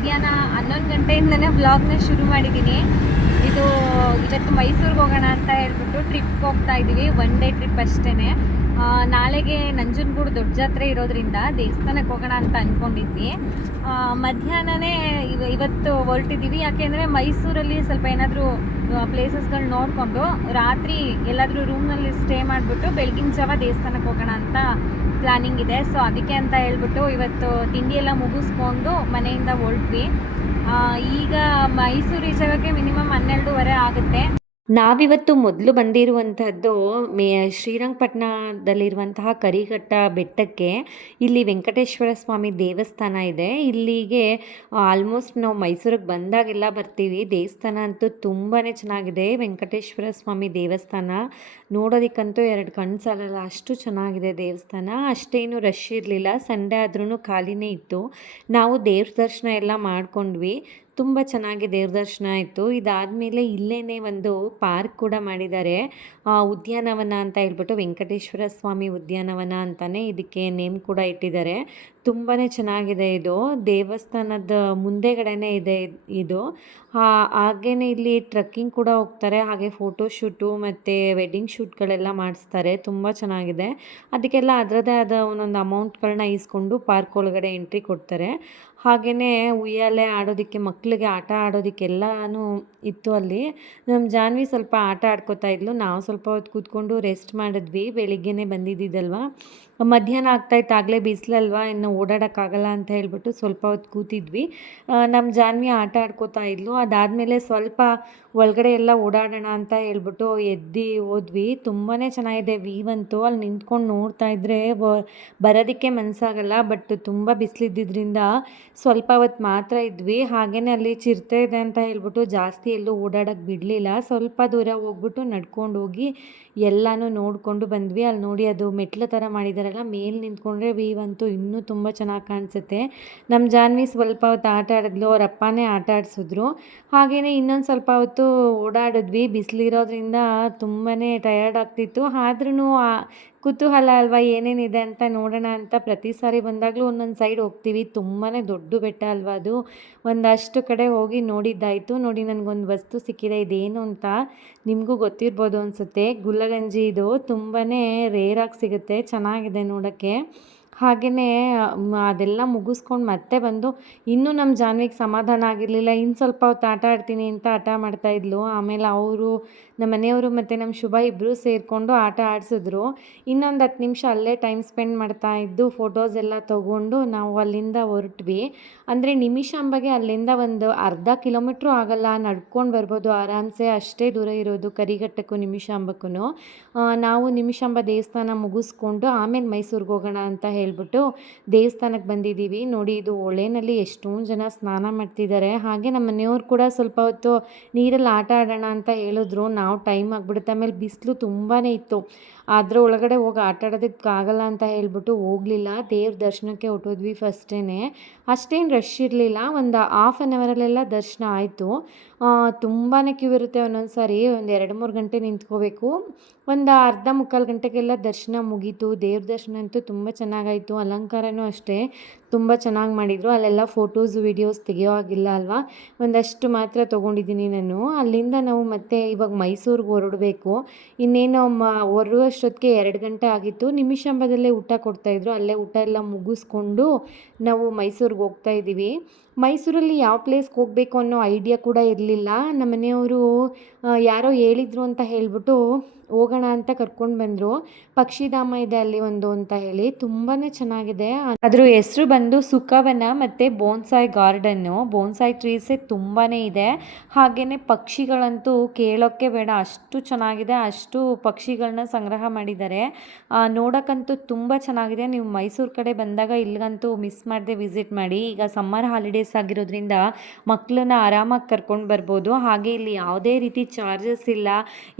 ಮಧ್ಯಾಹ್ನ 11 ಗಂಟೆಯಿಂದನೇ ವ್ಲಾಗ್ನ ಶುರು ಮಾಡಿದ್ದೀನಿ. ಇದು ಇವತ್ತು ಮೈಸೂರಿಗೆ ಹೋಗೋಣ ಅಂತ ಹೇಳ್ಬಿಟ್ಟು ಟ್ರಿಪ್ಗೆ ಹೋಗ್ತಾ ಇದ್ದೀವಿ. 1 ಡೇ ಟ್ರಿಪ್ ಅಷ್ಟೇ. ನಾಳೆಗೆ ನಂಜನಗೂಡು ದೊಡ್ಡ ಜಾತ್ರೆ ಇರೋದ್ರಿಂದ ದೇವಸ್ಥಾನಕ್ಕೆ ಹೋಗೋಣ ಅಂತ ಅಂದ್ಕೊಂಡಿದ್ವಿ. ಮಧ್ಯಾಹ್ನನೇ ಇವತ್ತು ಹೊರಟಿದ್ದೀವಿ. ಯಾಕೆಂದರೆ ಮೈಸೂರಲ್ಲಿ ಸ್ವಲ್ಪ ಏನಾದರೂ ಪ್ಲೇಸಸ್ಗಳು ನೋಡಿಕೊಂಡು ರಾತ್ರಿ ಎಲ್ಲಾದರೂ ರೂಮ್ನಲ್ಲಿ ಸ್ಟೇ ಮಾಡಿಬಿಟ್ಟು ಬೆಳಗಿನ ಜಾವ ದೇವಸ್ಥಾನಕ್ಕೆ ಹೋಗೋಣ ಅಂತ ಪ್ಲಾನಿಂಗ್ ಇದೆ. ಸೊ ಅದಕ್ಕೆ ಅಂತ ಹೇಳ್ಬಿಟ್ಟು ಇವತ್ತು ತಿಂಡಿ ಎಲ್ಲ ಮುಗಿಸ್ಕೊಂಡು ಮನೆಯಿಂದ ಹೊರಟ್ವಿ. ಈಗ ಮೈಸೂರು ರೀಚ್ ಆಗೋಕ್ಕೆ ಮಿನಿಮಮ್ 12:30 ಆಗುತ್ತೆ. ನಾವಿವತ್ತು ಮೊದಲು ಬಂದಿರುವಂಥದ್ದು ಶ್ರೀರಂಗಪಟ್ಟಣದಲ್ಲಿರುವಂತಹ ಕರಿಘಟ್ಟ ಬೆಟ್ಟಕ್ಕೆ. ಇಲ್ಲಿ ವೆಂಕಟೇಶ್ವರ ಸ್ವಾಮಿ ದೇವಸ್ಥಾನ ಇದೆ. ಇಲ್ಲಿಗೆ ಆಲ್ಮೋಸ್ಟ್ ನಾವು ಮೈಸೂರಿಗೆ ಬಂದಾಗೆಲ್ಲ ಬರ್ತೀವಿ. ದೇವಸ್ಥಾನ ಅಂತೂ ತುಂಬಾ ಚೆನ್ನಾಗಿದೆ. ವೆಂಕಟೇಶ್ವರ ಸ್ವಾಮಿ ದೇವಸ್ಥಾನ ನೋಡೋದಕ್ಕಂತೂ 2 ಕಣ್ಣು ಸಾಲಲ್ಲ, ಅಷ್ಟು ಚೆನ್ನಾಗಿದೆ ದೇವಸ್ಥಾನ. ಅಷ್ಟೇನು ರಶ್ ಇರಲಿಲ್ಲ, ಸಂಡೇ ಆದ್ರೂ ಖಾಲಿನೇ ಇತ್ತು. ನಾವು ದೇವ್ರ ದರ್ಶನ ಎಲ್ಲ ಮಾಡ್ಕೊಂಡ್ವಿ. ತುಂಬ ಚೆನ್ನಾಗಿ ದೇವ್ರ ದರ್ಶನ ಆಯಿತು. ಇದಾದಮೇಲೆ ಇಲ್ಲೇ ಒಂದು ಪಾರ್ಕ್ ಕೂಡ ಮಾಡಿದ್ದಾರೆ, ಉದ್ಯಾನವನ ಅಂತ ಹೇಳ್ಬಿಟ್ಟು ವೆಂಕಟೇಶ್ವರ ಸ್ವಾಮಿ ಉದ್ಯಾನವನ ಅಂತಲೇ ಇದಕ್ಕೆ ನೇಮ್ ಕೂಡ ಇಟ್ಟಿದ್ದಾರೆ. ತುಂಬಾ ಚೆನ್ನಾಗಿದೆ. ಇದು ದೇವಸ್ಥಾನದ ಮುಂದೆಗಡೆನೇ ಇದೆ ಇದು. ಹಾಗೇ ಇಲ್ಲಿ ಟ್ರಕ್ಕಿಂಗ್ ಕೂಡ ಹೋಗ್ತಾರೆ, ಹಾಗೆ ಫೋಟೋಶೂಟು ಮತ್ತು ವೆಡ್ಡಿಂಗ್ ಶೂಟ್ಗಳೆಲ್ಲ ಮಾಡಿಸ್ತಾರೆ. ತುಂಬ ಚೆನ್ನಾಗಿದೆ. ಅದಕ್ಕೆಲ್ಲ ಅದರದ್ದೇ ಆದ ಒಂದೊಂದು ಅಮೌಂಟ್ಗಳನ್ನ ಇಸ್ಕೊಂಡು ಪಾರ್ಕ್ ಒಳಗಡೆ ಎಂಟ್ರಿ ಕೊಡ್ತಾರೆ. ಹಾಗೆಯೇ ಉಯ್ಯಾಲೆ ಆಡೋದಕ್ಕೆ, ಮಕ್ಕಳಿಗೆ ಆಟ ಆಡೋದಕ್ಕೆಲ್ಲನೂ ಇತ್ತು ಅಲ್ಲಿ. ನಮ್ಮ ಜಾನ್ವಿ ಸ್ವಲ್ಪ ಆಟ ಆಡ್ಕೋತಾ ಇದ್ಲು. ನಾವು ಸ್ವಲ್ಪ ಹೊತ್ತು ಕೂತ್ಕೊಂಡು ರೆಸ್ಟ್ ಮಾಡಿದ್ವಿ. ಬೆಳಿಗ್ಗೆನೇ ಬಂದಿದ್ದಿದ್ದಲ್ವ, ಮಧ್ಯಾಹ್ನ ಆಗ್ತಾಯಿತ್ತು, ಆಗಲೇ ಬಿಸಿಲಲ್ವ, ಇನ್ನು ಓಡಾಡೋಕ್ಕಾಗಲ್ಲ ಅಂತ ಹೇಳ್ಬಿಟ್ಟು ಸ್ವಲ್ಪ ಹೊತ್ತು ಕೂತಿದ್ವಿ. ನಮ್ಮ ಜಾನ್ವಿ ಆಟ ಆಡ್ಕೋತಾ ಇದ್ಲು. ಅದಾದಮೇಲೆ ಸ್ವಲ್ಪ ಒಳಗಡೆ ಎಲ್ಲ ಓಡಾಡೋಣ ಅಂತ ಹೇಳ್ಬಿಟ್ಟು ಎದ್ದು ಹೋದ್ವಿ. ತುಂಬಾ ಚೆನ್ನಾಗಿದೆ ವ್ಯೂವಂತೂ. ಅಲ್ಲಿ ನಿಂತ್ಕೊಂಡು ನೋಡ್ತಾ ಇದ್ದರೆ ಬರೋದಕ್ಕೆ ಮನಸ್ಸಾಗಲ್ಲ. ಬಟ್ ತುಂಬ ಬಿಸಿಲಿದ್ದಿದ್ದರಿಂದ ಸ್ವಲ್ಪ ಹೊತ್ತು ಮಾತ್ರ ಇದ್ವಿ. ಹಾಗೆಯೇ ಅಲ್ಲಿ ಚಿರತೆ ಇದೆ ಅಂತ ಹೇಳ್ಬಿಟ್ಟು ಜಾಸ್ತಿ ಎಲ್ಲೂ ಓಡಾಡೋಕ್ಕೆ ಬಿಡಲಿಲ್ಲ. ಸ್ವಲ್ಪ ದೂರ ಹೋಗ್ಬಿಟ್ಟು ನಡ್ಕೊಂಡು ಹೋಗಿ ಎಲ್ಲನೂ ನೋಡಿಕೊಂಡು ಬಂದ್ವಿ. ಅಲ್ಲಿ ನೋಡಿ, ಅದು ಮೆಟ್ಲು ಥರ ಮಾಡಿದಾರಲ್ಲ, ಮೇಲೆ ನಿಂತ್ಕೊಂಡ್ರೆ ವ್ಯೂವಂತೂ ಇನ್ನೂ ತುಂಬ ಚೆನ್ನಾಗಿ ಕಾಣಿಸುತ್ತೆ. ನಮ್ಮ ಜಾನ್ವಿ ಸ್ವಲ್ಪ ಹೊತ್ತು ಆಟ ಆಡಿದ್ಲು, ಅವ್ರ ಅಪ್ಪನೇ ಆಟ ಆಡಿಸಿದ್ರು. ಹಾಗೆಯೇ ಇನ್ನೊಂದು ಸ್ವಲ್ಪ ಹೊತ್ತು ಓಡಾಡಿದ್ವಿ. ಬಿಸಿಲಿರೋದ್ರಿಂದ ತುಂಬಾ ಟಯರ್ಡ್ ಆಗ್ತಿತ್ತು. ಆದ್ರೂ ಕುತೂಹಲ ಅಲ್ವಾ, ಏನೇನಿದೆ ಅಂತ ನೋಡೋಣ ಅಂತ ಪ್ರತಿ ಸಾರಿ ಬಂದಾಗಲೂ ಒಂದೊಂದು ಸೈಡ್ ಹೋಗ್ತೀವಿ. ತುಂಬಾ ದೊಡ್ಡ ಬೆಟ್ಟ ಅಲ್ವಾ ಅದು. ಒಂದಷ್ಟು ಕಡೆ ಹೋಗಿ ನೋಡಿದ್ದಾಯಿತು. ನೋಡಿ, ನನಗೊಂದು ವಸ್ತು ಸಿಕ್ಕಿದೆ. ಇದೇನು ಅಂತ ನಿಮಗೂ ಗೊತ್ತಿರ್ಬೋದು ಅನಿಸುತ್ತೆ. ಗುಲ್ಲಗಂಜಿ. ಇದು ತುಂಬಾ ರೇರಾಗಿ ಸಿಗುತ್ತೆ, ಚೆನ್ನಾಗಿದೆ ನೋಡೋಕ್ಕೆ. ಹಾಗೆಯೇ ಅದೆಲ್ಲ ಮುಗಿಸ್ಕೊಂಡು ಮತ್ತೆ ಬಂದು ಇನ್ನೂ ನಮ್ಮ ಜಾನ್ವಿಗೆ ಸಮಾಧಾನ ಆಗಿರಲಿಲ್ಲ. ಇನ್ನು ಸ್ವಲ್ಪ ಹೊತ್ತು ಆಟ ಆಡ್ತೀನಿ ಅಂತ ಹಠ ಮಾಡ್ತಾಯಿದ್ಲು. ಆಮೇಲೆ ಅವರು, ನಮ್ಮ ಮನೆಯವರು ಮತ್ತು ನಮ್ಮ ಶುಭ ಇಬ್ಬರೂ ಸೇರಿಕೊಂಡು ಆಟ ಆಡಿಸಿದ್ರು. ಇನ್ನೊಂದು 10 ನಿಮಿಷ ಅಲ್ಲೇ ಟೈಮ್ ಸ್ಪೆಂಡ್ ಮಾಡ್ತಾಯಿದ್ದು ಫೋಟೋಸ್ ಎಲ್ಲ ತೊಗೊಂಡು ನಾವು ಅಲ್ಲಿಂದ ಹೊರಟ್ವಿ. ಅಂದರೆ ನಿಮಿಷಾಂಬಗೆ ಅಲ್ಲಿಂದ ಒಂದು ಅರ್ಧ ಕಿಲೋಮೀಟ್ರೂ ಆಗಲ್ಲ, ನಡ್ಕೊಂಡು ಬರ್ಬೋದು ಆರಾಮ್ಸೆ. ಅಷ್ಟೇ ದೂರ ಇರೋದು ಕರಿಘಟ್ಟಕ್ಕೂ ನಿಮಿಷಾಂಬಕ್ಕೂ. ನಾವು ನಿಮಿಷಾಂಬ ದೇವಸ್ಥಾನ ಮುಗಿಸ್ಕೊಂಡು ಆಮೇಲೆ ಮೈಸೂರಿಗೆ ಹೋಗೋಣ ಅಂತ ಹೇಳ್ಬಿಟ್ಟು ದೇವಸ್ಥಾನಕ್ಕೆ ಬಂದಿದ್ದೀವಿ. ನೋಡಿ, ಇದು ಹೊಳೆನಲ್ಲಿ ಎಷ್ಟೊಂದು ಜನ ಸ್ನಾನ ಮಾಡ್ತಿದ್ದಾರೆ. ಹಾಗೆ ನಮ್ಮ ಮನೆಯವ್ರು ಕೂಡ ಸ್ವಲ್ಪ ಹೊತ್ತು ನೀರಲ್ಲಿ ಆಟ ಆಡೋಣ ಅಂತ ಹೇಳಿದ್ರು. ನಾವು ಟೈಮ್ ಆಗಿಬಿಡುತ್ತೆ, ಆಮೇಲೆ ಬಿಸಿಲು ತುಂಬಾ ಇತ್ತು. ಅದ್ರ ಒಳಗಡೆ ಹೋಗಿ ಆಟ ಆಡೋದಕ್ಕಾಗಲ್ಲ ಅಂತ ಹೇಳ್ಬಿಟ್ಟು ಹೋಗಲಿಲ್ಲ. ದೇವ್ರ ದರ್ಶನಕ್ಕೆ ಹೊಟ್ಟೋದ್ವಿ ಫಸ್ಟೇ. ಅಷ್ಟೇನು ರಶ್ ಇರಲಿಲ್ಲ. ಒಂದು ಹಾಫ್ ಆನ್ ಅವರಲ್ಲೆಲ್ಲ ದರ್ಶನ ಆಯಿತು. ತುಂಬಾ ಕ್ಯೂ ಇರುತ್ತೆ ಒಂದೊಂದು ಸಾರಿ. ಒಂದು 2-3 ಗಂಟೆ ನಿಂತ್ಕೋಬೇಕು. ಒಂದು ಅರ್ಧ ಮುಕ್ಕಾಲು ಗಂಟೆಗೆಲ್ಲ ದರ್ಶನ ಮುಗೀತು. ದೇವ್ರ ದರ್ಶನ ಅಂತೂ ತುಂಬ ಚೆನ್ನಾಗಾಯಿತು. ಅಲಂಕಾರನೂ ಅಷ್ಟೇ ತುಂಬ ಚೆನ್ನಾಗಿ ಮಾಡಿದರು. ಅಲ್ಲೆಲ್ಲ ಫೋಟೋಸ್ ವೀಡಿಯೋಸ್ ತೆಗೆಯೋ ಆಗಿಲ್ಲ ಅಲ್ವಾ, ಒಂದಷ್ಟು ಮಾತ್ರ ತೊಗೊಂಡಿದ್ದೀನಿ ನಾನು. ಅಲ್ಲಿಂದ ನಾವು ಮತ್ತೆ ಇವಾಗ ಮೈಸೂರಿಗೆ ಹೊರಡಬೇಕು. ಇನ್ನೇನು ಹೊರಡುವಷ್ಟೊತ್ತಿಗೆ 2 ಗಂಟೆ ಆಗಿತ್ತು. ನಿಮಿಷಾಂಬದಲ್ಲೇ ಊಟ ಕೊಡ್ತಾಯಿದ್ರು. ಅಲ್ಲೇ ಊಟ ಎಲ್ಲ ಮುಗಿಸ್ಕೊಂಡು ನಾವು ಮೈಸೂರಿಗೆ ಹೋಗ್ತಾ ಇದ್ದೀವಿ. ಮೈಸೂರಲ್ಲಿ ಯಾವ ಪ್ಲೇಸ್ಗೆ ಹೋಗಬೇಕು ಅನ್ನೋ ಐಡಿಯಾ ಕೂಡ ಇರಲಿಲ್ಲ. ನಮ್ಮ ಮನೆಯವರು ಯಾರೋ ಹೇಳಿದರು ಅಂತ ಹೇಳ್ಬಿಟ್ಟು ಹೋಗೋಣ ಅಂತ ಕರ್ಕೊಂಡು ಬಂದರು. ಪಕ್ಷಿಧಾಮ ಇದೆ ಅಲ್ಲಿ ಒಂದು ಅಂತ ಹೇಳಿ, ತುಂಬಾ ಚೆನ್ನಾಗಿದೆ. ಅದ್ರ ಹೆಸರು ಬಂದು ಸುಖವನ ಮತ್ತು ಬೋನ್ಸಾಯ್ ಗಾರ್ಡನ್ನು. ಬೋನ್ಸಾಯ್ ಟ್ರೀಸೇ ತುಂಬಾ ಇದೆ. ಹಾಗೆಯೇ ಪಕ್ಷಿಗಳಂತೂ ಕೇಳೋಕ್ಕೆ ಬೇಡ, ಅಷ್ಟು ಚೆನ್ನಾಗಿದೆ. ಅಷ್ಟು ಪಕ್ಷಿಗಳನ್ನ ಸಂಗ್ರಹ ಮಾಡಿದ್ದಾರೆ. ನೋಡೋಕ್ಕಂತೂ ತುಂಬ ಚೆನ್ನಾಗಿದೆ. ನೀವು ಮೈಸೂರು ಕಡೆ ಬಂದಾಗ ಇಲ್ಲಿಗಂತೂ ಮಿಸ್ ಮಾಡದೆ ವಿಸಿಟ್ ಮಾಡಿ. ಈಗ ಸಮ್ಮರ್ ಹಾಲಿಡೇಸ್ ಆಗಿರೋದ್ರಿಂದ ಮಕ್ಕಳನ್ನ ಆರಾಮಾಗಿ ಕರ್ಕೊಂಡು ಬರ್ಬೋದು. ಹಾಗೆ ಇಲ್ಲಿ ಯಾವುದೇ ರೀತಿ ಚಾರ್ಜಸ್ ಇಲ್ಲ,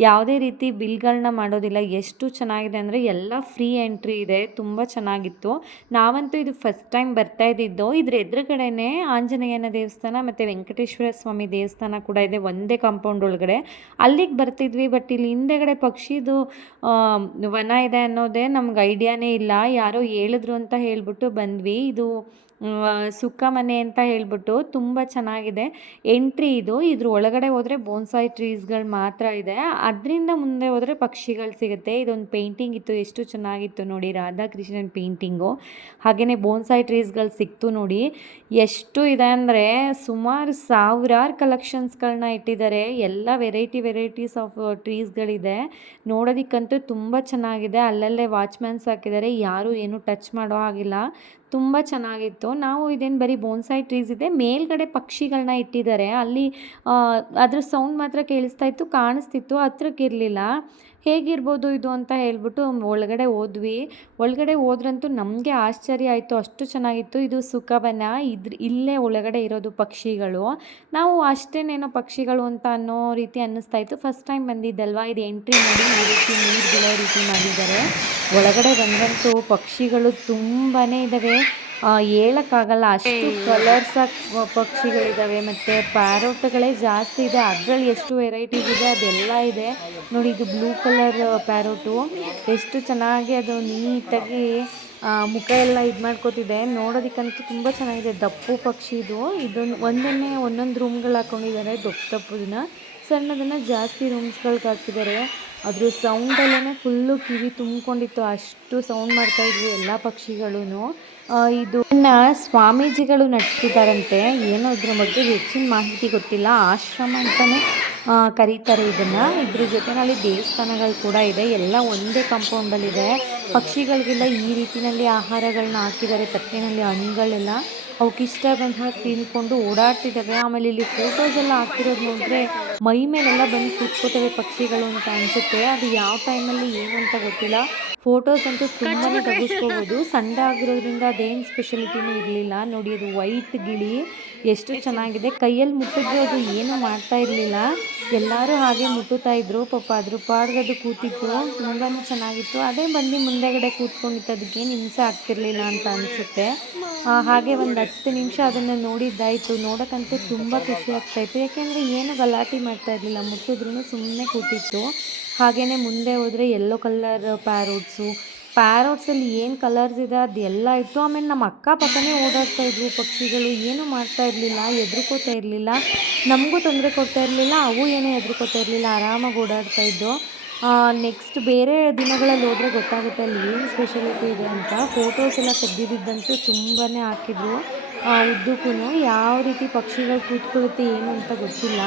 ಯಾವುದೇ ರೀತಿ ಬಿಲ್ಗಳನ್ನ ಮಾಡೋದಿಲ್ಲ. ಎಷ್ಟು ಚೆನ್ನಾಗಿದೆ ಅಂದರೆ ಎಲ್ಲ ಫ್ರೀ ಎಂಟ್ರಿ ಇದೆ. ತುಂಬ ಚೆನ್ನಾಗಿತ್ತು. ನಾವಂತೂ ಇದು ಫಸ್ಟ್ ಟೈಮ್ ಬರ್ತಾ ಇದ್ದಿದ್ದು. ಇದ್ರ ಎದುರುಗಡೆನೇ ಆಂಜನೇಯನ ದೇವಸ್ಥಾನ ಮತ್ತು ವೆಂಕಟೇಶ್ವರ ಸ್ವಾಮಿ ದೇವಸ್ಥಾನ ಕೂಡ ಇದೆ, ಒಂದೇ ಕಾಂಪೌಂಡ್ ಒಳಗಡೆ. ಅಲ್ಲಿಗೆ ಬರ್ತಿದ್ವಿ. ಬಟ್ ಇಲ್ಲಿ ಹಿಂದೆಗಡೆ ಪಕ್ಷಿದು ವನ ಇದೆ ಅನ್ನೋದೇ ನಮ್ಗೆ ಐಡಿಯಾನೇ ಇಲ್ಲ. ಯಾರೋ ಹೇಳಿದ್ರು ಅಂತ ಹೇಳ್ಬಿಟ್ಟು ಬಂದ್ವಿ. ಇದು ಸುಕ್ಕ ಮನೆ ಅಂತ ಹೇಳ್ಬಿಟ್ಟು ತುಂಬ ಚೆನ್ನಾಗಿದೆ. ಎಂಟ್ರಿ ಇದು. ಇದ್ರ ಒಳಗಡೆ ಹೋದರೆ ಬೋನ್ಸಾಯ್ ಟ್ರೀಸ್ಗಳು ಮಾತ್ರ ಇದೆ. ಅದರಿಂದ ಮುಂದೆ ಹೋದರೆ ಪಕ್ಷಿಗಳು ಸಿಗುತ್ತೆ. ಇದೊಂದು ಪೇಂಟಿಂಗ್ ಇತ್ತು, ಎಷ್ಟು ಚೆನ್ನಾಗಿತ್ತು ನೋಡಿ, ರಾಧಾಕೃಷ್ಣನ್ ಪೇಂಟಿಂಗು. ಹಾಗೆಯೇ ಬೋನ್ಸಾಯ್ ಟ್ರೀಸ್ಗಳು ಸಿಕ್ತು ನೋಡಿ. ಎಷ್ಟು ಇದೆ ಅಂದರೆ ಸುಮಾರು ಸಾವಿರಾರು ಕಲೆಕ್ಷನ್ಸ್ಗಳನ್ನ ಇಟ್ಟಿದ್ದಾರೆ. ಎಲ್ಲ ವೆರೈಟೀಸ್ ಆಫ್ ಟ್ರೀಸ್ಗಳಿದೆ. ನೋಡೋದಕ್ಕಂತೂ ತುಂಬ ಚೆನ್ನಾಗಿದೆ. ಅಲ್ಲಲ್ಲೇ ವಾಚ್ಮ್ಯಾನ್ಸ್ ಹಾಕಿದ್ದಾರೆ, ಯಾರೂ ಏನು ಟಚ್ ಮಾಡೋ ಹಾಗಿಲ್ಲ. ತುಂಬ ಚೆನ್ನಾಗಿತ್ತು. ನಾವು ಇದೇನು ಬರೀ ಬೋನ್ಸಾಯ್ ಟ್ರೀಸ್ ಇದೆ, ಮೇಲ್ಗಡೆ ಪಕ್ಷಿಗಳನ್ನ ಇಟ್ಟಿದ್ದಾರೆ. ಅಲ್ಲಿ ಅದ್ರ ಸೌಂಡ್ ಮಾತ್ರ ಕೇಳಿಸ್ತಾ ಇತ್ತು, ಕಾಣಿಸ್ತಿತ್ತು, ಹತ್ರಕ್ಕಿರಲಿಲ್ಲ. ಹೇಗಿರ್ಬೋದು ಇದು ಅಂತ ಹೇಳ್ಬಿಟ್ಟು ಒಳಗಡೆ ಹೋದ್ವಿ. ಒಳಗಡೆ ಹೋದ್ರಂತೂ ನಮಗೆ ಆಶ್ಚರ್ಯ ಆಯಿತು, ಅಷ್ಟು ಚೆನ್ನಾಗಿತ್ತು. ಇದು ಸುಖವನ, ಇಲ್ಲೇ ಒಳಗಡೆ ಇರೋದು ಪಕ್ಷಿಗಳು. ನಾವು ಅಷ್ಟೇನೇನೋ ಪಕ್ಷಿಗಳು ಅಂತ ಅನ್ನೋ ರೀತಿ ಅನ್ನಿಸ್ತಾ ಇತ್ತು. ಫಸ್ಟ್ ಟೈಮ್ ಬಂದಿದ್ದಲ್ವಾ, ಇದು ಎಂಟ್ರಿ ನೋಡಿ ಈ ರೀತಿ ನೀರು ಬೀಳೋ ರೀತಿ ಮಾಡಿದ್ದಾರೆ. ಒಳಗಡೆ ಬಂದಂತೂ ಪಕ್ಷಿಗಳು ತುಂಬಾ ಇದ್ದಾವೆ, ಹೇಳೋಕ್ಕಾಗಲ್ಲ, ಅಷ್ಟು ಕಲರ್ಸ್ ಪಕ್ಷಿಗಳಿದ್ದಾವೆ. ಮತ್ತು ಪ್ಯಾರೋಟ್ಗಳೇ ಜಾಸ್ತಿ ಇದೆ. ಅದರಲ್ಲಿ ಎಷ್ಟು ವೆರೈಟೀಸ್ ಇದೆ ಅದೆಲ್ಲ ಇದೆ ನೋಡಿ. ಇದು ಬ್ಲೂ ಕಲರ್ ಪ್ಯಾರೋಟು, ಎಷ್ಟು ಚೆನ್ನಾಗಿ ಅದು ನೀಟಾಗಿ ಮುಖ ಎಲ್ಲ ಇದು ಮಾಡ್ಕೋತಿದೆ. ನೋಡೋದಕ್ಕಂತೂ ತುಂಬ ಚೆನ್ನಾಗಿದೆ. ದಪ್ಪು ಪಕ್ಷಿ ಇದು. ಇದೊಂದು ಒಂದೊಂದು ರೂಮ್ಗಳು ಹಾಕ್ಕೊಂಡಿದ್ದಾರೆ, ದಪ್ಪದನ್ನ. ಸಣ್ಣದನ್ನು ಜಾಸ್ತಿ ರೂಮ್ಸ್ಗಳ್ಗೆ ಹಾಕಿದ್ದಾರೆ. ಅದ್ರ ಸೌಂಡಲ್ಲೇ ಫುಲ್ಲು ಕಿವಿ ತುಂಬಿಕೊಂಡಿತ್ತು, ಅಷ್ಟು ಸೌಂಡ್ ಮಾಡ್ತಾಯಿದ್ವು ಎಲ್ಲ ಪಕ್ಷಿಗಳೂ. ಇದನ್ನು ಸ್ವಾಮೀಜಿಗಳು ನಡೆಸ್ತಿದ್ದಾರಂತೆ. ಏನೋ ಇದ್ರ ಬಗ್ಗೆ ಹೆಚ್ಚಿನ ಮಾಹಿತಿ ಗೊತ್ತಿಲ್ಲ. ಆಶ್ರಮ ಅಂತಲೇ ಕರೀತಾರೆ ಇದನ್ನು. ಇದ್ರ ಜೊತೆಯಲ್ಲಿ ದೇವಸ್ಥಾನಗಳು ಕೂಡ ಇದೆ. ಎಲ್ಲ ಒಂದೇ ಕಾಂಪೌಂಡಲ್ಲಿದೆ. ಪಕ್ಷಿಗಳಿಗೆಲ್ಲ ಈ ರೀತಿಯಲ್ಲಿ ಆಹಾರಗಳನ್ನ ಹಾಕಿದ್ದಾರೆ, ತಟ್ಟೆನಲ್ಲಿ ಹಣ್ಣುಗಳೆಲ್ಲ. ಅವಕ್ಕೆ ಇಷ್ಟ ಬಂದ ಹಾಗೆ ತಿನ್ಕೊಂಡು ಓಡಾಡ್ತಿದ್ದಾವೆ. ಆಮೇಲೆ ಇಲ್ಲಿ ಫೋಟೋಸ್ ಎಲ್ಲ ಹಾಕಿರೋದು ನೋಡಿದ್ರೆ ಮೈ ಮೇಲೆಲ್ಲ ಬಂದು ಕೂತ್ಕೋತವೆ ಪಕ್ಷಿಗಳು ಅಂತ ಅನಿಸುತ್ತೆ. ಅದು ಯಾವ ಟೈಮಲ್ಲಿ ಏನು ಅಂತ ಗೊತ್ತಿಲ್ಲ. ಫೋಟೋಸ್ ಅಂತೂ ತುಂಬಾ ತೆಗೆಸ್ಕೋಬೋದು. ಸಂಡೇ ಆಗಿರೋದ್ರಿಂದ ಅದೇನು ಸ್ಪೆಷಾಲಿಟಿನೂ ಇರಲಿಲ್ಲ ನೋಡಿ. ಅದು ವೈಟ್ ಗಿಳಿ ಎಷ್ಟು ಚೆನ್ನಾಗಿದೆ. ಕೈಯಲ್ಲಿ ಮುಟ್ಟಿದ್ರೆ ಅದು ಏನೂ ಮಾಡ್ತಾ ಇರಲಿಲ್ಲ, ಎಲ್ಲರೂ ಹಾಗೆ ಮುಟ್ಟುತ್ತಾ ಇದ್ರು. ಪಾಪ ಅದ್ರ ಪಾಡ್ಗದು ಕೂತಿತ್ತು, ತುಂಬಾ ಚೆನ್ನಾಗಿತ್ತು. ಅದೇ ಬಂದು ಮುಂದೆಗಡೆ ಕೂತ್ಕೊಂಡಿತ್ತು, ಅದಕ್ಕೇನು ಹಿಂಸೆ ಆಗ್ತಿರ್ಲಿಲ್ಲ ಅಂತ ಅನಿಸುತ್ತೆ. ಹಾಗೆ ಒಂದು 10 ನಿಮಿಷ ಅದನ್ನು ನೋಡಿದ್ದಾಯಿತು. ನೋಡೋಕ್ಕಂತೂ ತುಂಬ ಖುಷಿ ಆಗ್ತಾಯಿತ್ತು, ಯಾಕೆಂದರೆ ಏನು ಗಲಾಟೆ ಮಾಡ್ತಾ ಇರಲಿಲ್ಲ, ಮುಟ್ಟಿದ್ರೂ ಸುಮ್ಮನೆ ಕೂತಿತ್ತು. ಹಾಗೆಯೇ ಮುಂದೆ ಹೋದರೆ ಯೆಲ್ಲೋ ಕಲರ್ ಪ್ಯಾರೋಟ್ಸಲ್ಲಿ ಏನು ಕಲರ್ಸ್ ಇದೆ ಅದೆಲ್ಲ ಇತ್ತು. ಆಮೇಲೆ ನಮ್ಮ ಅಕ್ಕಪಕ್ಕನೇ ಓಡಾಡ್ತಾ ಇದ್ವು ಪಕ್ಷಿಗಳು, ಏನೂ ಮಾಡ್ತಾ ಇರಲಿಲ್ಲ, ಹೆದರ್ಕೋತಾ ಇರಲಿಲ್ಲ, ನಮಗೂ ತೊಂದರೆ ಕೊಡ್ತಾ ಇರಲಿಲ್ಲ, ಅವು ಏನೂ ಹೆದರ್ಕೋತಾ ಇರಲಿಲ್ಲ, ಆರಾಮಾಗಿ ಓಡಾಡ್ತಾ ಇದ್ದೋ. ನೆಕ್ಸ್ಟ್ ಬೇರೆ ದಿನಗಳಲ್ಲಿ ಹೋದರೆ ಗೊತ್ತಾಗುತ್ತೆ ಅಲ್ಲಿ ಏನು ಸ್ಪೆಷಾಲಿಟಿ ಇದೆ ಅಂತ. ಫೋಟೋಸ್ ಎಲ್ಲ ತೆಗೆದಿದ್ದಂತೂ ತುಂಬಾ ಹಾಕಿದ್ರು ಉದ್ದಕ್ಕೂ. ಯಾವ ರೀತಿ ಪಕ್ಷಿಗಳು ಕೂತ್ಕೊಳ್ಳುತ್ತೆ ಏನು ಅಂತ ಗೊತ್ತಿಲ್ಲ.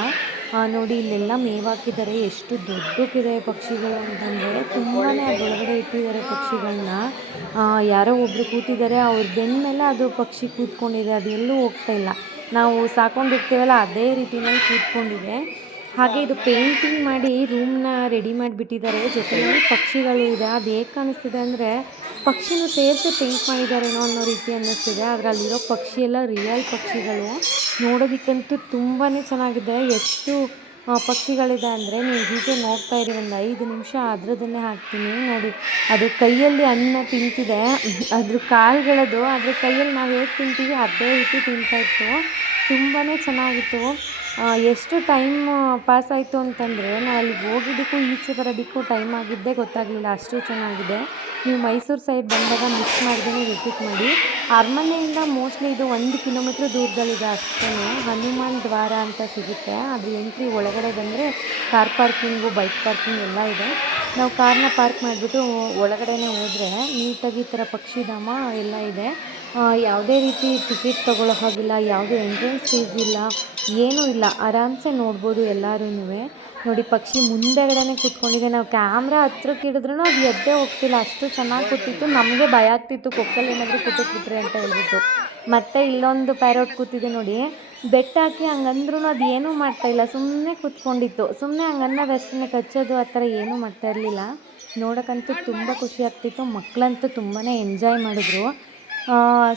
ನೋಡಿ ಇಲ್ಲೆಲ್ಲ ಮೇವು ಹಾಕಿದ್ದಾರೆ. ಎಷ್ಟು ದೊಡ್ಡಕ್ಕಿದೆ ಪಕ್ಷಿಗಳು ಅಂತಂದರೆ, ತುಂಬಾ ಅದರೊಳಗಡೆ ಇಟ್ಟಿದ್ದಾರೆ ಪಕ್ಷಿಗಳನ್ನ. ಯಾರೋ ಒಬ್ಬರು ಕೂತಿದ್ದಾರೆ, ಅವ್ರ ಬೆನ್ನ ಮೇಲೆ ಅದು ಪಕ್ಷಿ ಕೂತ್ಕೊಂಡಿದೆ, ಅದು ಎಲ್ಲೂ ಹೋಗ್ತಾ ಇಲ್ಲ. ನಾವು ಸಾಕೊಂಡಿರ್ತೀವಲ್ಲ ಅದೇ ರೀತಿಯಲ್ಲಿ ಕೂತ್ಕೊಂಡಿದೆ. ಹಾಗೆ ಇದು ಪೇಂಟಿಂಗ್ ಮಾಡಿ ರೂಮ್ನ ರೆಡಿ ಮಾಡಿಬಿಟ್ಟಿದ್ದಾರೆ. ಜೊತೆಯಲ್ಲಿ ಪಕ್ಷಿಗಳು ಇದೆ. ಅದು ಹೇಗೆ ಕಾಣಿಸ್ತಿದೆ ಅಂದರೆ ಪಕ್ಷಿನೂ ಸೇರಿಸಿ ಪೇಂಟ್ ಮಾಡಿದ್ದಾರೇನೋ ಅನ್ನೋ ರೀತಿ ಅನ್ನಿಸ್ತಿದೆ. ಅದರಲ್ಲಿರೋ ಪಕ್ಷಿ ಎಲ್ಲ ರಿಯಲ್ ಪಕ್ಷಿಗಳು. ನೋಡೋದಕ್ಕಂತೂ ತುಂಬಾ ಚೆನ್ನಾಗಿದೆ. ಎಷ್ಟು ಪಕ್ಷಿಗಳಿದೆ ಅಂದರೆ ನೀವು ಹೀಗೆ ನೋಡ್ತಾ ಇರಿ, ಒಂದು 5 ನಿಮಿಷ ಅದರದನ್ನೇ ಹಾಕ್ತೀನಿ ನೋಡಿ. ಅದು ಕೈಯಲ್ಲಿ ಅನ್ನ ತಿಂತಿದೆ, ಅದ್ರ ಕಾಳುಗಳದು ಅದ್ರ ಕೈಯಲ್ಲಿ ನಾವು ಹೇಗೆ ತಿಂತೀವಿ ಅದೇ ರೀತಿ ತಿಂತಾಯಿತ್ತು. ತುಂಬಾ ಚೆನ್ನಾಗಿತ್ತು. ಎಷ್ಟು ಟೈಮ್ ಪಾಸ್ ಆಯಿತು ಅಂತಂದರೆ ನಾವು ಅಲ್ಲಿಗೆ ಹೋಗಿದ್ದಕ್ಕೂ ಈಚೆ ಬರೋದಕ್ಕೂ ಟೈಮ್ ಆಗಿದ್ದೇ ಗೊತ್ತಾಗಲಿಲ್ಲ, ಅಷ್ಟು ಚೆನ್ನಾಗಿದೆ. ನೀವು ಮೈಸೂರು ಸೈಡ್ ಬಂದಾಗ ಮಿಸ್ ಮಾಡ್ದೇ ವಿಸಿಟ್ ಮಾಡಿ. ಅರಮನೆಯಿಂದ ಮೋಸ್ಟ್ಲಿ ಇದು 1 ಕಿಲೋಮೀಟ್ರ್ ದೂರದಲ್ಲಿದೆ ಅಷ್ಟೇ. ಹನುಮಾನ್ ದ್ವಾರ ಅಂತ ಸಿಗುತ್ತೆ, ಅದು ಎಂಟ್ರಿ. ಒಳಗಡೆ ಬಂದರೆ ಕಾರ್ ಪಾರ್ಕಿಂಗು, ಬೈಕ್ ಪಾರ್ಕಿಂಗ್ ಎಲ್ಲ ಇದೆ. ನಾವು ಕಾರ್ನ ಪಾರ್ಕ್ ಮಾಡಿಬಿಟ್ಟು ಒಳಗಡೆನೇ ಹೋದರೆ ನೀಟಾಗಿ ಈ ಥರ ಪಕ್ಷಿಧಾಮ ಎಲ್ಲ ಇದೆ. ಯಾವುದೇ ರೀತಿ ಟಿಕೆಟ್ ತೊಗೊಳ್ಳೋ ಹಾಗಿಲ್ಲ, ಯಾವುದೇ ಎಂಟ್ರೆನ್ಸ್ ಫೀಸ್ ಇಲ್ಲ, ಏನೂ ಇಲ್ಲ, ಆರಾಮ್ಸೆ ನೋಡ್ಬೋದು ಎಲ್ಲರೂ. ನೋಡಿ ಪಕ್ಷಿ ಮುಂದೆಗಡೆನೇ ಕೂತ್ಕೊಂಡಿದೆ. ನಾವು ಕ್ಯಾಮ್ರಾ ಹತ್ರಕ್ಕೆ ಹಿಡಿದ್ರೂ ಅದು ಎದ್ದೇ ಹೋಗ್ತಿಲ್ಲ, ಅಷ್ಟು ಚೆನ್ನಾಗಿ ಕೂತಿತ್ತು. ನಮಗೆ ಭಯ ಆಗ್ತಿತ್ತು ಕೊಕ್ಕಲ್ಲಿ ಏನಾದರೂ ಕೂತಕ್ಬಿಟ್ರೆ ಅಂತ ಹೇಳ್ಬಿಟ್ಟು. ಮತ್ತು ಇಲ್ಲೊಂದು ಪ್ಯಾರೋಟ್ ಕೂತಿದೆ ನೋಡಿ, ಬೆಟ್ಟ ಹಾಕಿ ಹಂಗಂದ್ರೂ ಅದು ಏನೂ ಮಾಡ್ತಾಯಿಲ್ಲ, ಸುಮ್ಮನೆ ಕೂತ್ಕೊಂಡಿತ್ತು. ಸುಮ್ಮನೆ ಹಂಗನ್ನೋದಷ್ಟೇ, ಕಚ್ಚೋದು ಆ ಥರ ಏನೂ ಮಾಡ್ತಾ ಇರಲಿಲ್ಲ. ನೋಡೋಕ್ಕಂತೂ ತುಂಬ ಖುಷಿ ಆಗ್ತಿತ್ತು. ಮಕ್ಕಳಂತೂ ತುಂಬಾ ಎಂಜಾಯ್ ಮಾಡಿದ್ರು.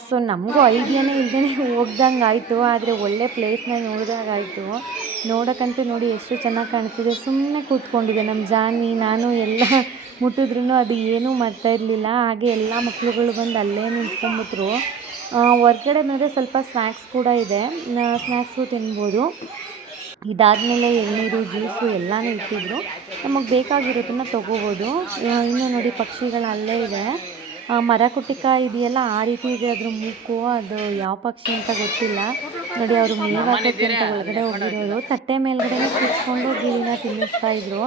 ಸೊ ನಮಗೂ ಐಡಿಯಾನೇ ಇಲ್ಲದೇ ಹೋಗ್ದಂಗೆ ಆಯಿತು, ಆದರೆ ಒಳ್ಳೆ ಪ್ಲೇಸ್ನ ನೋಡಿದಾಗಾಯಿತು. ನೋಡೋಕ್ಕಂತೂ ನೋಡಿ ಎಷ್ಟು ಚೆನ್ನಾಗಿ ಕಾಣ್ತಿದೆ. ಸುಮ್ಮನೆ ಕೂತ್ಕೊಂಡಿದೆ. ನಮ್ಮ ಜಾನಿ ನಾನು ಎಲ್ಲ ಮುಟ್ಟಿದ್ರೂ ಅದು ಏನೂ ಮಾಡ್ತಾ ಇರಲಿಲ್ಲ. ಹಾಗೆ ಎಲ್ಲ ಮಕ್ಕಳುಗಳು ಬಂದು ಅಲ್ಲೇ ನಿಂತ್ಕೊಂಡ್ಬಿಟ್ರು. ಹೊರ್ಗಡೆ ಮೇಲೆ ಸ್ವಲ್ಪ ಸ್ನ್ಯಾಕ್ಸ್ ಕೂಡ ಇದೆ, ಸ್ನ್ಯಾಕ್ಸು ತಿನ್ಬೋದು. ಇದಾದಮೇಲೆ ಎಳ್ನೀರು, ಜ್ಯೂಸು ಎಲ್ಲನೂ ಇಟ್ಟಿದ್ರು, ನಮಗೆ ಬೇಕಾಗಿರೋದನ್ನು ತೊಗೋಬೋದು. ಇನ್ನೂ ನೋಡಿ ಪಕ್ಷಿಗಳು ಅಲ್ಲೇ ಇದೆ. ಮರಕುಟಿಕ ಇದೆಯಲ್ಲ ಆ ರೀತಿ ಇದೆ ಅದ್ರ ಮೂಗು. ಅದು ಯಾವ ಪಕ್ಷಿ ಅಂತ ಗೊತ್ತಿಲ್ಲ ನೋಡಿ. ಅವರು ಮೇವಾಕೋಕ್ಕೆ ಅಂತ ಒಳಗಡೆ ಹೋಗಿರೋರು. ತಟ್ಟೆ ಮೇಲ್ಗಡೆನೇ ಕೂತ್ಕೊಂಡು ಗಿಳಿನ ತಿನ್ನಿಸ್ತಾ ಇದ್ರು.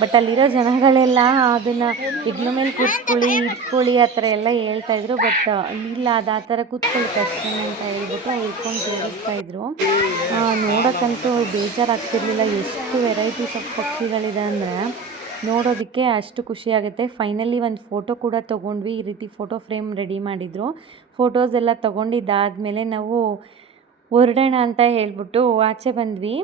ಬಟ್ ಅಲ್ಲಿರೋ ಜನಗಳೆಲ್ಲ ಅದನ್ನು ಹೆಗ್ಲ ಮೇಲೆ ಕೂರಿಸ್ಕೊಳ್ಳಿ, ಇಟ್ಕೊಳ್ಳಿ ಆ ಥರ ಎಲ್ಲ ಹೇಳ್ತಾ ಇದ್ರು. ಬಟ್ ಇಲ್ಲ, ಅದು ಆ ಥರ ಕೂತ್ಕೊಳ್ಳಿ ಅಷ್ಟೇ ಅಂತ ಹೇಳ್ಬಿಟ್ಟು ಇಟ್ಕೊಂಡು ತಿನ್ನಿಸ್ತಾ ಇದ್ರು. ನೋಡೋಕ್ಕಂತೂ ಬೇಜಾರಾಗ್ತಿರ್ಲಿಲ್ಲ. ಎಷ್ಟು ವೆರೈಟೀಸ್ ಆಫ್ ಪಕ್ಷಿಗಳಿದೆ ಅಂದರೆ ನೋಡೋದಕ್ಕೆ ಅಷ್ಟು ಖುಷಿಯಾಗುತ್ತೆ. ಫೈನಲಿ ಒಂದು ಫೋಟೋ ಕೂಡ ತೊಗೊಂಡ್ವಿ. ಈ ರೀತಿ ಫೋಟೋ ಫ್ರೇಮ್ ರೆಡಿ ಮಾಡಿದರು. ಫೋಟೋಸ್ ಎಲ್ಲ ತೊಗೊಂಡಿದ್ದಾದಮೇಲೆ ನಾವು ಹೊರಡೋಣ ಅಂತ ಹೇಳ್ಬಿಟ್ಟು ಆಚೆ ಬಂದ್ವಿ.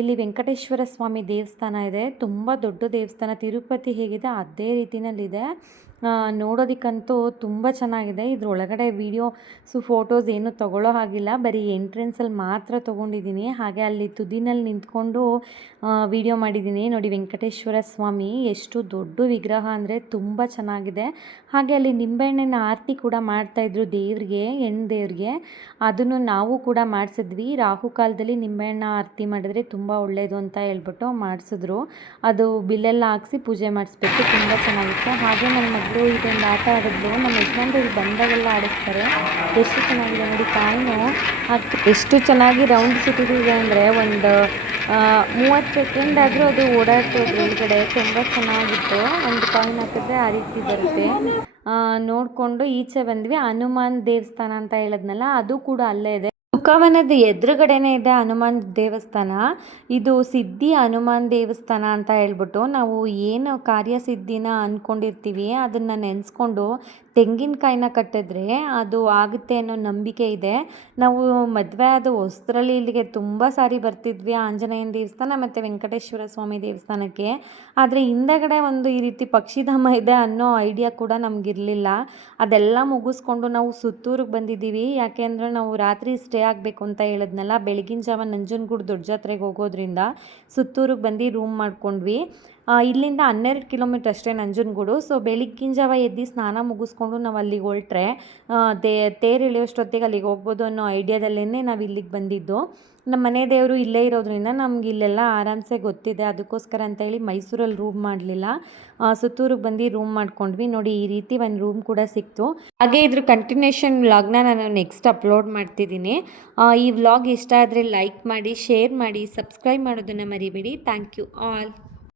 ಇಲ್ಲಿ ವೆಂಕಟೇಶ್ವರ ಸ್ವಾಮಿ ದೇವಸ್ಥಾನ ಇದೆ. ತುಂಬ ದೊಡ್ಡ ದೇವಸ್ಥಾನ. ತಿರುಪತಿ ಹೇಗಿದೆ ಅದೇ ರೀತಿಯಲ್ಲಿದೆ. ನೋಡೋದಕ್ಕಂತೂ ತುಂಬ ಚೆನ್ನಾಗಿದೆ. ಇದ್ರೊಳಗಡೆ ಫೋಟೋಸ್ ಏನು ತೊಗೊಳ್ಳೋ ಹಾಗಿಲ್ಲ. ಬರೀ ಎಂಟ್ರೆನ್ಸಲ್ಲಿ ಮಾತ್ರ ತೊಗೊಂಡಿದ್ದೀನಿ. ಹಾಗೆ ಅಲ್ಲಿ ತುದಿನಲ್ಲಿ ನಿಂತ್ಕೊಂಡು ವಿಡಿಯೋ ಮಾಡಿದ್ದೀನಿ. ನೋಡಿ ವೆಂಕಟೇಶ್ವರ ಸ್ವಾಮಿ ಎಷ್ಟು ದೊಡ್ಡ ವಿಗ್ರಹ ಅಂದರೆ ತುಂಬ ಚೆನ್ನಾಗಿದೆ. ಹಾಗೆ ಅಲ್ಲಿ ನಿಂಬೆಹಣ್ಣಿನ ಆರತಿ ಕೂಡ ಮಾಡ್ತಾಯಿದ್ರು ದೇವ್ರಿಗೆ, ಹೆಣ್ಣು ದೇವ್ರಿಗೆ. ಅದನ್ನು ನಾವು ಕೂಡ ಮಾಡಿಸಿದ್ವಿ. ರಾಹುಕಾಲದಲ್ಲಿ ನಿಂಬೆಹಣ್ಣ ಆರತಿ ಮಾಡಿದ್ರೆ ತುಂಬ ಒಳ್ಳೆಯದು ಅಂತ ಹೇಳ್ಬಿಟ್ಟು ಮಾಡಿಸಿದ್ರು. ಅದು ಬಿಲ್ಲೆಲ್ಲ ಹಾಕ್ಸಿ ಪೂಜೆ ಮಾಡಿಸ್ಬೇಕು. ತುಂಬ ಚೆನ್ನಾಗಿತ್ತು. ಹಾಗೆ ನನ್ನ ಮಗಳು ಇದೊಂದು ಆಟ ಆಡಿದ್ಲು. ನಮ್ಮ ಯಜಮಾನ್ರು ಇಲ್ಲಿ ಬಂದಾಗೆಲ್ಲ ಆಡಿಸ್ತಾರೆ. ಎಷ್ಟು ಚೆನ್ನಾಗಿದೆ ನೋಡಿ. ಕಾಯಿನು ಎಷ್ಟು ಚೆನ್ನಾಗಿ ರೌಂಡ್ ಸುತ್ತಿದೆ ಅಂದರೆ ಒಂದು 30 ಸೆಕೆಂಡ್ ಆದರೂ ಅದು ಓಡಾಡ್ತದೆ ಒಳಗಡೆ. ತುಂಬ ಚೆನ್ನಾಗಿತ್ತು. ಒಂದು ಕಾಯಿನ್ ಹಾಕಿದ್ರೆ ಆ ರೀತಿ ಬರುತ್ತೆ. ನೋಡಿಕೊಂಡು ಈಚೆ ಬಂದ್ವಿ. ಹನುಮಾನ್ ದೇವಸ್ಥಾನ ಅಂತ ಹೇಳಿದ್ನಲ್ಲ, ಅದು ಕೂಡ ಅಲ್ಲೇ ಇದೆ. ಸುಖವನದ ಎದುರುಗಡೆನೇ ಇದೆ ಹನುಮಾನ್ ದೇವಸ್ಥಾನ. ಇದು ಸಿದ್ಧಿ ಹನುಮಾನ್ ದೇವಸ್ಥಾನ ಅಂತ ಹೇಳ್ಬಿಟ್ಟು ನಾವು ಏನು ಕಾರ್ಯಸಿದ್ಧಿನ ಅಂದ್ಕೊಂಡಿರ್ತೀವಿ ಅದನ್ನು ನೆನೆಸ್ಕೊಂಡು ತೆಂಗಿನಕಾಯಿನ ಕಟ್ಟಿದ್ರೆ ಅದು ಆಗುತ್ತೆ ಅನ್ನೋ ನಂಬಿಕೆ ಇದೆ. ನಾವು ಮದುವೆ ಆದ ಹೊಸದ್ರಲ್ಲಿ ಇಲ್ಲಿಗೆ ತುಂಬ ಸಾರಿ ಬರ್ತಿದ್ವಿ, ಆಂಜನೇಯನ ದೇವಸ್ಥಾನ ಮತ್ತು ವೆಂಕಟೇಶ್ವರ ಸ್ವಾಮಿ ದೇವಸ್ಥಾನಕ್ಕೆ. ಆದರೆ ಹಿಂದಗಡೆ ಒಂದು ಈ ರೀತಿ ಪಕ್ಷಿಧಾಮ ಇದೆ ಅನ್ನೋ ಐಡಿಯಾ ಕೂಡ ನಮಗಿರಲಿಲ್ಲ. ಅದೆಲ್ಲ ಮುಗಿಸ್ಕೊಂಡು ನಾವು ಸುತ್ತೂರಿಗೆ ಬಂದಿದ್ದೀವಿ. ಯಾಕೆ ಅಂದರೆ ನಾವು ರಾತ್ರಿ ಸ್ಟೇ ಆಗಬೇಕು ಅಂತ ಹೇಳಿದ್ನಲ್ಲ, ಬೆಳಗಿನ ಜಾವ ನಂಜನಗೂಡು ದೊಡ್ಡ ಜಾತ್ರೆಗೆ ಹೋಗೋದ್ರಿಂದ ಸುತ್ತೂರಿಗೆ ಬಂದು ರೂಮ್ ಮಾಡ್ಕೊಂಡ್ವಿ. ಇಲ್ಲಿಂದ 12 ಕಿಲೋಮೀಟ್ರ್ ಅಷ್ಟೇ ನಂಜನಗೂಡು. ಸೊ ಬೆಳಗ್ಗಿನ ಜಾವ ಎದ್ದು ಸ್ನಾನ ಮುಗಿಸ್ಕೊಂಡು ನಾವು ಅಲ್ಲಿಗೆ ಹೊರಟ್ರೆ ತೇರು ಎಳೆಯೋಷ್ಟೊತ್ತಿಗೆ ಅಲ್ಲಿಗೆ ಹೋಗ್ಬೋದು ಅನ್ನೋ ಐಡಿಯಾದಲ್ಲೇ ನಾವು ಇಲ್ಲಿಗೆ ಬಂದಿದ್ದು. ನಮ್ಮ ಮನೆ ದೇವರು ಇಲ್ಲೇ ಇರೋದ್ರಿಂದ ನಮ್ಗೆ ಇಲ್ಲೆಲ್ಲ ಆರಾಮ್ಸೆ ಗೊತ್ತಿದೆ. ಅದಕ್ಕೋಸ್ಕರ ಅಂತೇಳಿ ಮೈಸೂರಲ್ಲಿ ರೂಮ್ ಮಾಡಲಿಲ್ಲ, ಸುತ್ತೂರಿಗೆ ಬಂದು ರೂಮ್ ಮಾಡ್ಕೊಂಡ್ವಿ. ನೋಡಿ ಈ ರೀತಿ ಒಂದು ರೂಮ್ ಕೂಡ ಸಿಕ್ತು. ಹಾಗೆ ಇದ್ರ ಕಂಟಿನ್ಯೂಷನ್ ವ್ಲಾಗ್ನ ನಾನು ನೆಕ್ಸ್ಟ್ ಅಪ್ಲೋಡ್ ಮಾಡ್ತಿದ್ದೀನಿ. ಈ ವ್ಲಾಗ್ ಇಷ್ಟ ಆದರೆ ಲೈಕ್ ಮಾಡಿ, ಶೇರ್ ಮಾಡಿ, ಸಬ್ಸ್ಕ್ರೈಬ್ ಮಾಡೋದನ್ನು ಮರಿಬೇಡಿ. Thank you all.